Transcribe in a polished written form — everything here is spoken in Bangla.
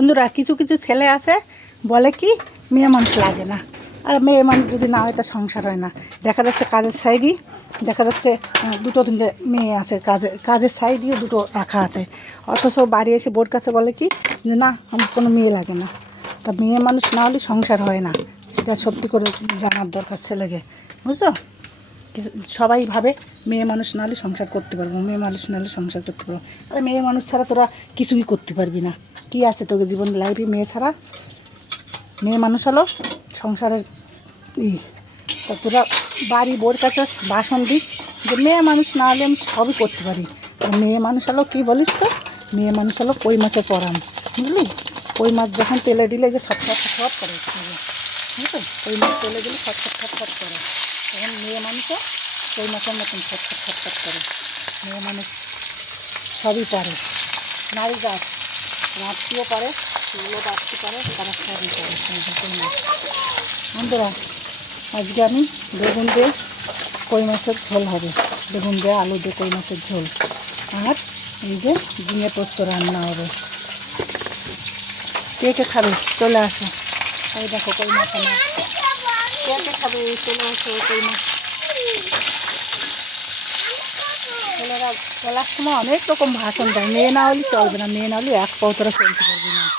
বন্ধুরা, কিছু কিছু ছেলে আছে বলে কি মেয়ে মানুষ লাগে না। আর মেয়ে মানুষ যদি না হয় তা সংসার হয় না। দেখা যাচ্ছে কাজের সাইডই দেখা যাচ্ছে দুটো তিনটে মেয়ে আছে, কাজের সাইডই দুটো রাখা আছে, অথচ বাড়ি এসে বোর কাছে বলে কি যে না আমার কোনো মেয়ে লাগে না। তা মেয়ে মানুষ না হলে সংসার হয় না, সেটা সত্যি করে জানার দরকার ছেলেকে, বুঝছো? সবাই ভাবে মেয়ে মানুষ না হলে সংসার করতে পারবো, মেয়ে মানুষ না হলে সংসার করতে পারবো। আরে মেয়ে মানুষ ছাড়া তোরা কিছুই করতে পারবি না। কী আছে তোকে জীবন লাইফে মেয়ে ছাড়া? মেয়ে মানুষ হলো সংসারের তা তোরা বাড়ি বোর কাছে বাসন দিস যে মেয়ে মানুষ না হলে আমি সবই করতে পারি। আর মেয়ে মানুষ হলো কী বলিস তো, মেয়ে মানুষ হলো কই মাছের পরাণ, বুঝলি? কই মাছ যখন তেলে দিলে যে সব করে, বুঝলি? কই মাছ তেলে দিলে সব করে, তখন মেয়ে মানুষও কই মাছের মতন ছট করে। মেয়ে মানুষ সবই পারে, নারী গাছ রাত্রিও পারে, সেগুলো রাত্রি পারে, তারা সবই পারে। বন্ধুরা, আজকে আমি বেগুন দিয়ে কই মাছের ঝোল হবে, বেগুন দিয়ে আলু দিয়ে কই মাছের ঝোল, আর এই যে ঝিঙে পোস্ত রান্না হবে। কে কে খাবে চলে আসো। এই দেখো কই মাছ, আমার কে কে খাবে চলে আসো। কই মাছ ছেলেরা চলার সময় অনেক রকম ভাষণ দেয়, মেয়ে না হলে চলবে না, মেয়ে না হলে এক পাও তোরা চলতে পারবে না।